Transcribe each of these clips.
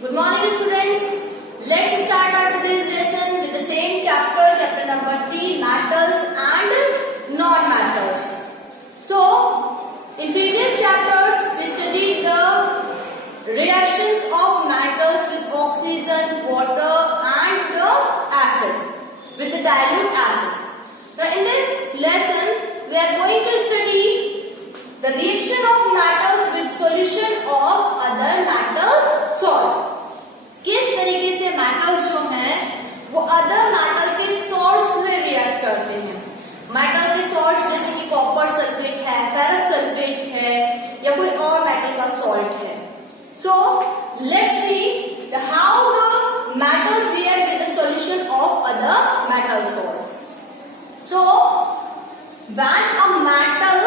Good morning students. Let's start our today's lesson with the same chapter, chapter number 3, metals and non-metals. So, in previous chapters we studied the reactions of metals with oxygen, water and the acids, with the dilute acids. Now in this lesson we are going to study the reaction of metals with solution of other metal salts. किस तरीके से metals जो हैं वो other metal के salts से react करते हैं. मेटल के सॉल्ट्स जैसे कि कॉपर सल्फेट है, फेरस सल्फेट है या कोई और मेटल का सॉल्ट है. So let's see how the metals react with the solution of other metal salts. So when a metal,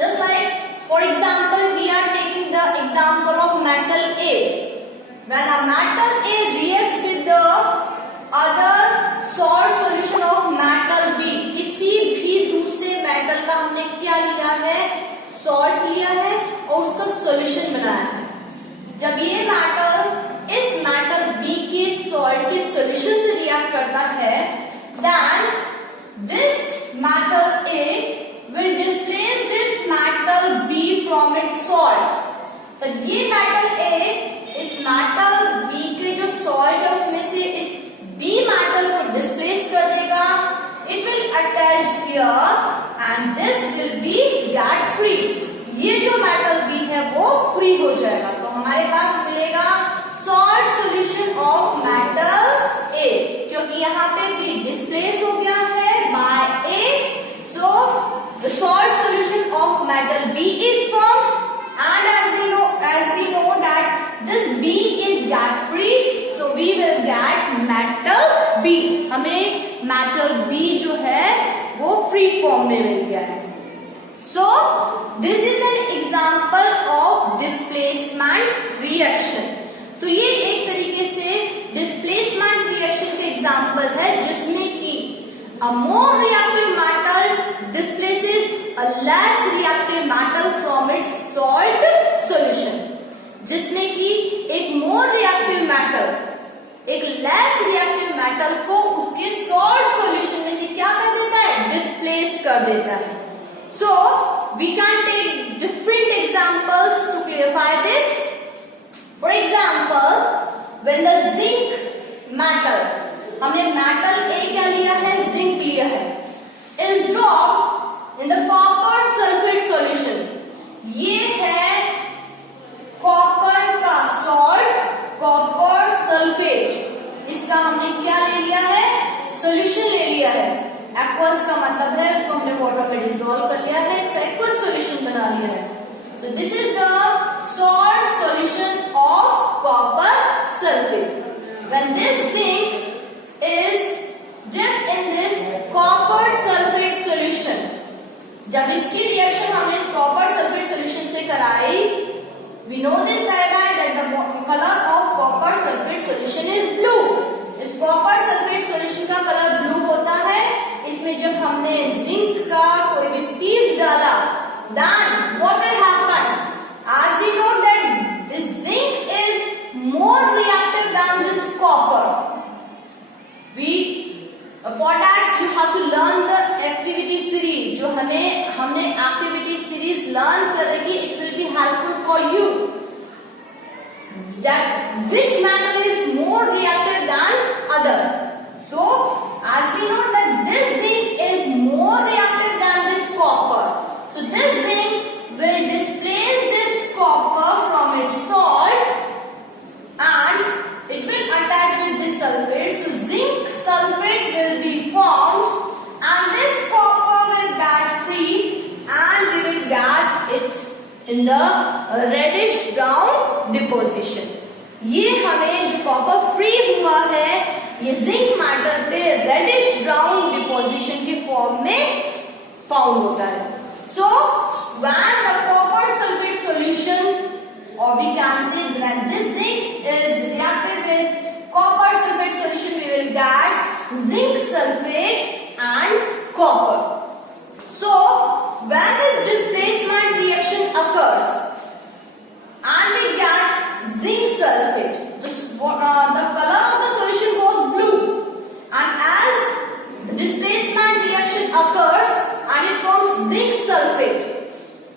just like for example we are taking the example of metal A. When a metal A reacts with the other salt solution of metal B, किसी भी दूसरे metal का हमने क्या लिया है, salt लिया है और उसका सॉल्यूशन बनाया है. जब ये मेटल इस मेटल B के सॉल्ट के सॉल्यूशन से रिएक्ट करता है, then this metal A will displace this metal B from its salt. तो ये मेटल A इस मेटल B के जो सॉल्ट है उसमें से इस D मेटल को डिस्प्लेस कर देगा. It will attach here and this will be get free. ये जो मेटल B है वो फ्री हो जाएगा. तो हमारे पास मिलेगा salt solution of metal A, क्योंकि यहाँ पे B डिस्प्लेस हो गया है by A. So the salt solution of metal B is formed. And as we know that this B is gas free, so we will get metal B. हमें metal B जो है वो free form में मिल गया है. So this is an example of displacement reaction. तो ये एक तरीके से displacement reaction के example है जिसमें कि a more reactive metal displaces a less reactive metal from its salt solution. जिसमें कि एक more reactive metal एक less reactive metal को उसके salt solution में से क्या कर देता है, displace कर देता है. So we can take different examples to clarify this. For example, when the zinc metal, हमने मेटल A क्या लिया है, जिंक लिया है, is dropped in the copper sulfate solution. ये है कॉपर का सॉल्ट, कॉपर सल्फेट. इसका हमने क्या ले लिया है, सॉल्यूशन ले लिया है. एक्वस का मतलब है उसको हमने वाटर में डिसॉल्व कर लिया है, इसका एक्वस सॉल्यूशन बना लिया है. So this is the salt solution of copper sulphate. When this zinc is dipped in this copper sulfate solution. जब इसकी रिएक्शन हमने इस copper sulfate solution से कराई, we know this that the color of copper sulfate solution is blue. इस copper sulfate solution का colour blue होता है. इसमें जब हमने जिंक का कोई भी पीस डाला, then what will happen? As we know that this zinc is more reactive than this copper. For that you have to learn the activity series. जो हमने activity series learn कर रखी, it will be helpful for you. That which metal is more reactive than other. So as we know that this zinc is more reactive than this copper. So this zinc will displace this copper from its salt and it will attach with this sulfate. So zinc sulfate will be formed and this copper will get free and we will get it in the reddish brown deposition. ये हमें जो copper free हुआ है ये zinc metal पे reddish brown deposition के form में found होता है. So when the copper sulfate solution, or we can say when this zinc is reacted with copper sulfate solution, we will get zinc sulfate and copper. So when this displacement reaction occurs and we get zinc sulfate, zinc sulfate,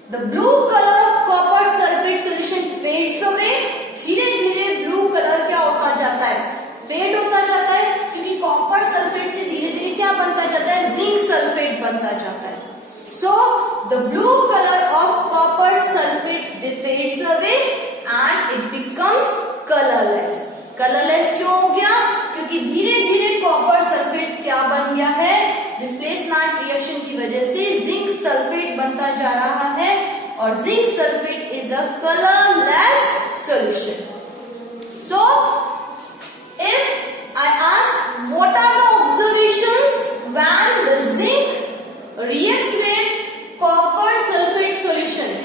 the blue color of copper sulfate solution fades away. धीरे धीरे blue colour क्या होता जाता है, fade होता जाता है, क्योंकि कॉपर सल्फेट से धीरे धीरे क्या बनता जाता है, जिंक सल्फेट बनता जाता है. So the blue color of copper sulfate fades away and it becomes colorless. Colourless क्यों हो गया, क्योंकि धीरे धीरे कॉपर सल्फेट क्या बन गया है, डिस्प्लेसमेंट रिएक्शन की वजह से जिंक सल्फेट बनता जा रहा है और zinc sulphate is a colourless solution. So if I ask what are the observations when the zinc reacts with copper sulfate solution,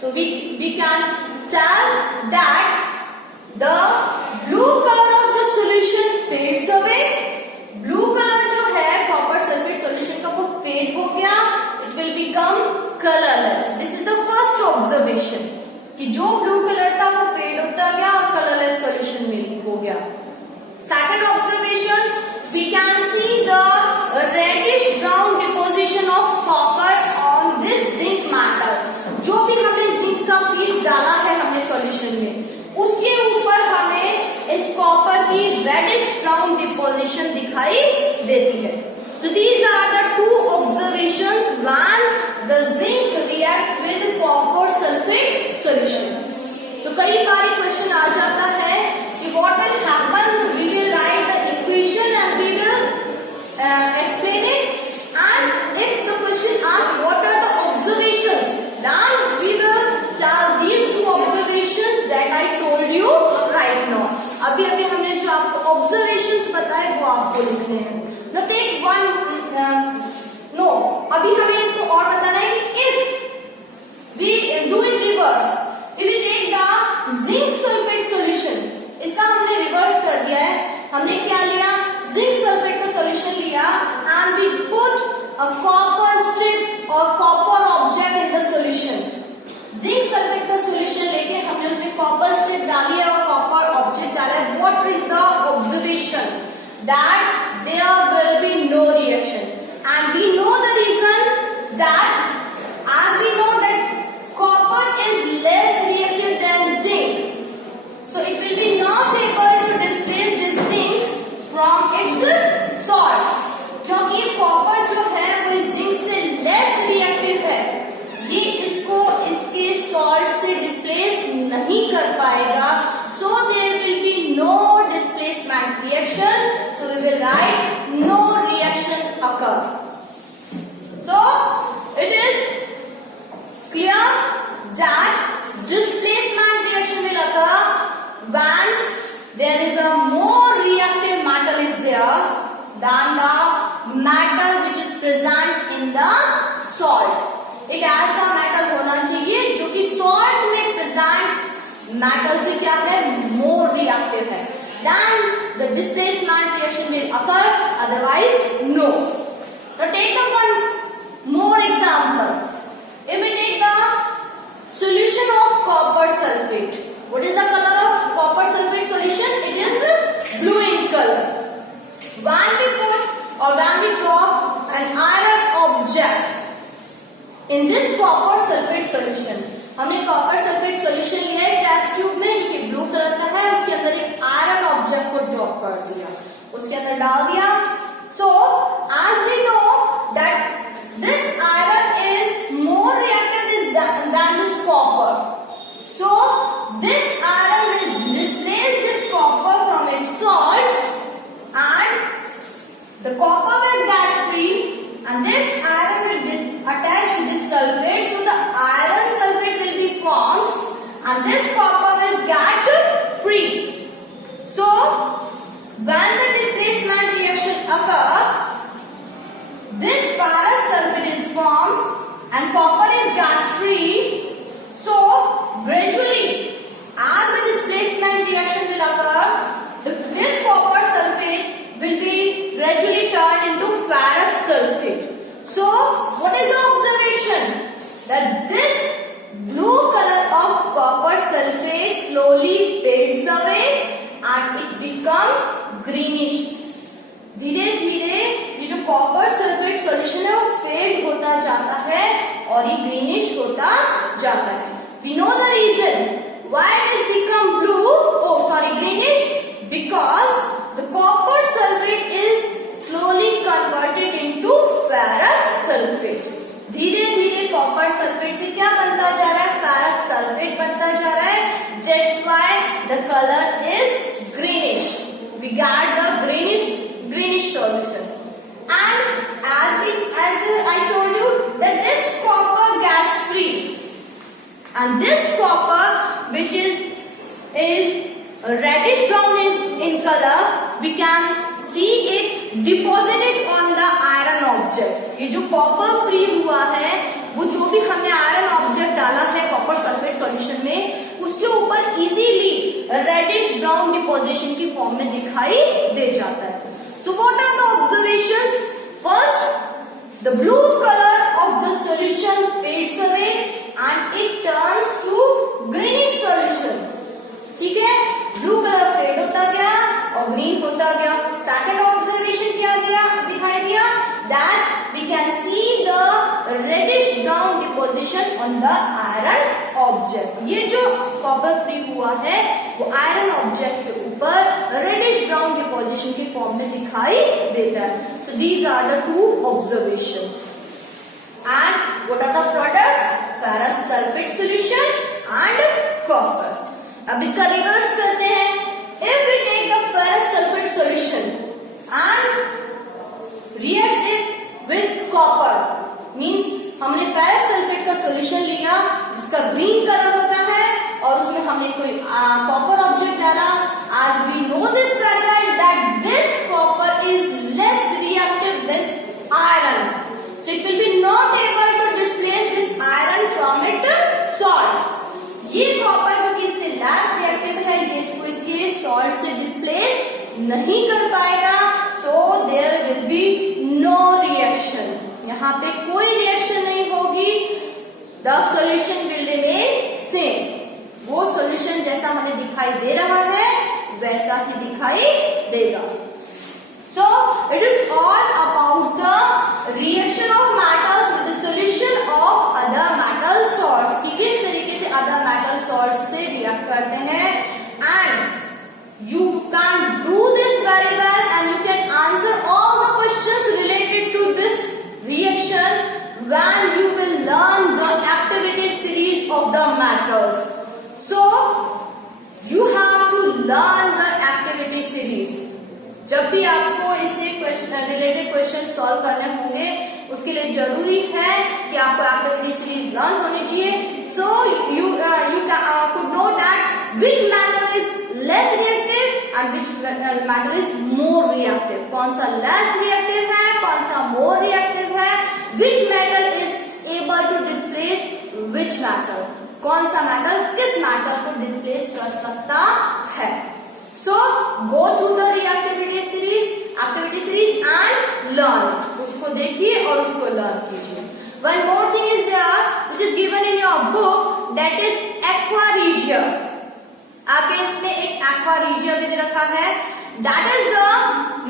so we can tell that the blue color of the solution fades away. Blue color जो है copper sulfate solution का वो fade हो गया, it will become colorless. This is the first observation कि जो blue colour था वो फेड होता गया और कलरलेस सॉल्यूशन में हो गया. Second observation, we can see the reddish brown deposition of copper on this zinc matter. जो भी हमने जिंक का पीस डाला है हमने सॉल्यूशन में, उसके ऊपर हमें इस कॉपर की रेडिश ब्राउन डिपोजिशन दिखाई देती है. So these are the two observations when the zinc reacts with copper sulfate solution. तो कई बार क्वेश्चन आ जाता है कि what will happen, we will write the equation and we will explain it, and if the question asks what are the observations, then we will tell these two observations that I told you right now. अभी हमने जो आपको observations बताए वो आपको लिखने हैं. Now take one, no, अभी हमें इसको और बताना है कि if we do it reverse, if we take the zinc sulfate solution, इसका हमने रिवर्स कर दिया है. हमने क्या लिया, जिंक सल्फेट का सॉल्यूशन लिया and we put a copper strip or copper object in the solution. Zinc sulphate का सॉल्यूशन लेके हमने उसमें कॉपर स्ट्रिप डाली है और कॉपर ऑब्जेक्ट डाला है. What is the observation? That there will be no reaction, and we know the reason that as we know that copper is less reactive than zinc, so it will be not able to displace this zinc from its salt. क्योंकि copper जो है वो इस zinc से less reactive है, ये इसको इसके सॉल्ट से डिस्प्लेस नहीं कर पाएगा. So there will be no displacement reaction. So we will write no reaction occur. So it is clear that displacement reaction will occur when there is a more reactive metal is there than the metal which is present in the salt. एक ऐसा metal होना चाहिए जो कि salt में present metal से क्या है, मोर रिएक्टिव है. Then the displacement reaction will occur, otherwise no. Now take up one more example. If we take the solution of copper sulfate, what is the color of copper sulfate solution? It is blue in color. When we put or when we drop an iron object in this copper sulfate solution, हमने copper sulphate solution लिया है test tube में जो कि blue colour का है, उसके अंदर एक आयरन ऑब्जेक्ट को ड्रॉप कर दिया, उसके अंदर डाल दिया. So as we know that this iron is more reactive than this copper, so this iron will displace this copper from its salt and the copper will get free and this iron will be attached to this sulfate, so the iron sulfate will be formed and this copper will get free. So when the displacement reaction occurs, this ferrous sulfate is formed and copper is got free. So gradually as the displacement reaction will occur, this copper sulfate will be gradually turned into ferrous sulfate. So what is the observation? That this blue color of copper sulfate slowly fades away and it becomes greenish. धीरे धीरे ये जो copper sulphate solution है वो fade होता जाता है और ये ग्रीनिश होता जाता है. We know the reason why it has become blue, greenish, because the copper sulfate is slowly converted into ferrous sulfate. धीरे धीरे कॉपर सल्फेट से क्या बनता जा रहा है? फेरस सल्फेट बनता जा रहा है. That's why the color is greenish. We get the greenish solution. And as I told you that this copper gets free, and this copper which is reddish brown in color, we can see it deposited on the iron object. ये जो copper free हुआ है वो जो भी हमने iron object डाला है कॉपर सल्फेट सॉल्यूशन में उसके ऊपर इजीली रेडिश ब्राउन डिपोजिशन की फॉर्म में दिखाई दे जाता है. So what are the observations? First, the blue color of the solution fades away and it turns to greenish solution. ठीक है, ब्लू कलर फेड होता गया और ग्रीन होता गया. सेकंड ऑब्जर्वेशन क्या दिखाई दिया? That we can see the reddish brown deposition on the iron object. ये जो कॉपर फ्री हुआ है वो आयरन ऑब्जेक्ट के ऊपर रेडिश ब्राउन डिपोजिशन की फॉर्म में दिखाई देता है. So these are the two observations. And what are the products? Ferrous sulfate solution and copper. अब इसका रिवर्स करते हैं. If we take the ferrous sulfate solution and reacts it with copper, means हमने ferrous sulfate का solution लिया जिसका green colour होता है और उसमें हमने कोई copper object डाला. As we know this very well that this copper is less reactive than iron, so it will be not able to displace this iron from its salt. ये copper क्योंकि इससे लेस रिएक्टिव है ये इसको इसके salt से displace नहीं कर पाएगा. So there will be no reaction. यहाँ पे कोई रिएक्शन नहीं होगी. The solution will remain same. वो सॉल्यूशन जैसा हमें दिखाई दे रहा है वैसा ही दिखाई देगा. So it is all about the reaction of metals with the solution of other metal salts कि किस तरीके से other metal salts से react करते हैं. And you can do this very well and you can answer all the questions related to this reaction when you will learn the activity series of the metals. So you have to learn the activity series. जब भी आपको इससे related question solve करने होंगे उसके लिए जरूरी है कि आपको एक्टिविटी सीरीज लर्न होनी चाहिए. So you could know that which metal is less reactive and which metal is more reactive. कौन सा लेस रिएक्टिव है, कौन सा मोर रिएक्टिव है, which metal is able to displace which metal, कौन सा मेटल किस मेटल को डिस्प्लेस कर सकता है. So go through the reactivity series and learn. उसको देखिए और उसको learn कीजिए. One more thing is there which is given in your book, that is aqua regia. आगे इसमें एक aqua regia भी दे रखा है. That is the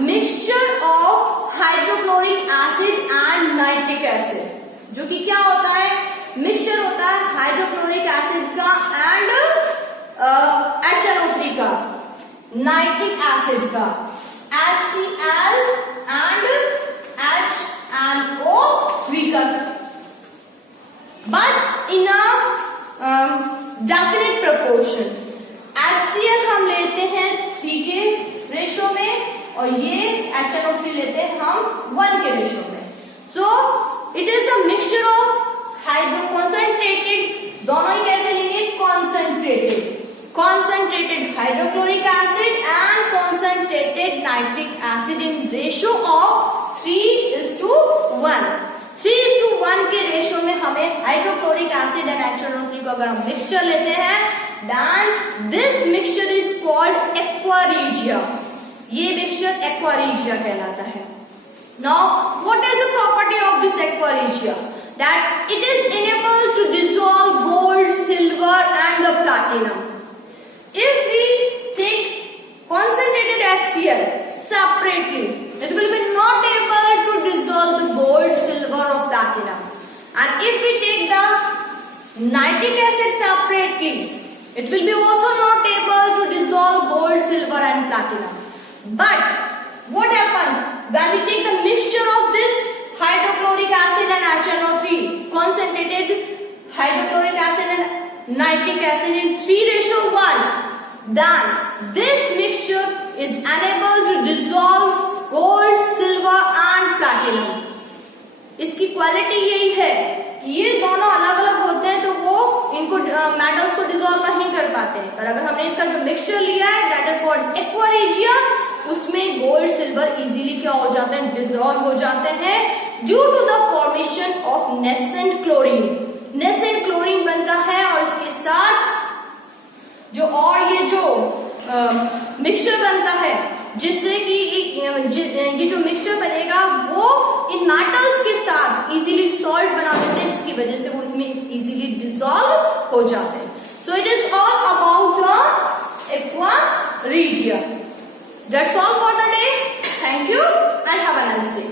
mixture of hydrochloric acid and nitric acid. जो कि क्या होता है? मिक्सचर होता है हाइड्रोक्लोरिक एसिड का एंड HNO3 का, नाइट्रिक एसिड का, HCl and HNO3 का, but in a definite proportion. HCl हम लेते हैं 3 के रेशो में और ये HNO3 लेते हैं हम 1 के रेशो में. So it is a mixture of concentrated, दोनों ही कैसे लेंगे? concentrated hydrochloric acid and concentrated nitric acid in ratio of 3:1. 3:1 के रेशो में हमें हाइड्रोक्लोरिक एसिड एंड HNO3 को अगर हम मिक्सचर लेते हैं then this mixture is called aqua regia. ये मिक्सचर aqua regia कहलाता है. Now what is the property of this aqua regia? That it is able to dissolve gold, silver and the platinum. If we take concentrated HCl separately, it will be not able to dissolve the gold, silver or platinum. And if we take the nitric acid separately, it will be also not able to dissolve gold, silver and platinum. But what happens when we take the mixture of this hydrochloric acid and HNO3, concentrated hydrochloric acid and nitric acid in 3:1, then this mixture is unable to dissolve gold, silver and platinum. इसकी quality यही है कि ये दोनों अलग अलग होते हैं तो वो इनको मेटल्स को डिसॉल्व नहीं कर पाते हैं, पर अगर हमने इसका जो मिक्सचर लिया है that is called aqua regia, उसमें गोल्ड सिल्वर इजीली क्या हो जाते हैं, डिसॉल्व हो जाते हैं due to the formation of nascent chlorine. Nascent chlorine बनता है और इसके साथ जो और ये जो मिक्सचर बनता है जिससे कि ये जो मिक्सचर बनेगा वो इन मेटल्स के साथ इजीली सॉल्ट बना देते हैं, जिसकी वजह से वो इसमें इजीली डिसॉल्व हो जाते हैं. So it is all about the aqua regia. That's all for the day. Thank you and have a nice day.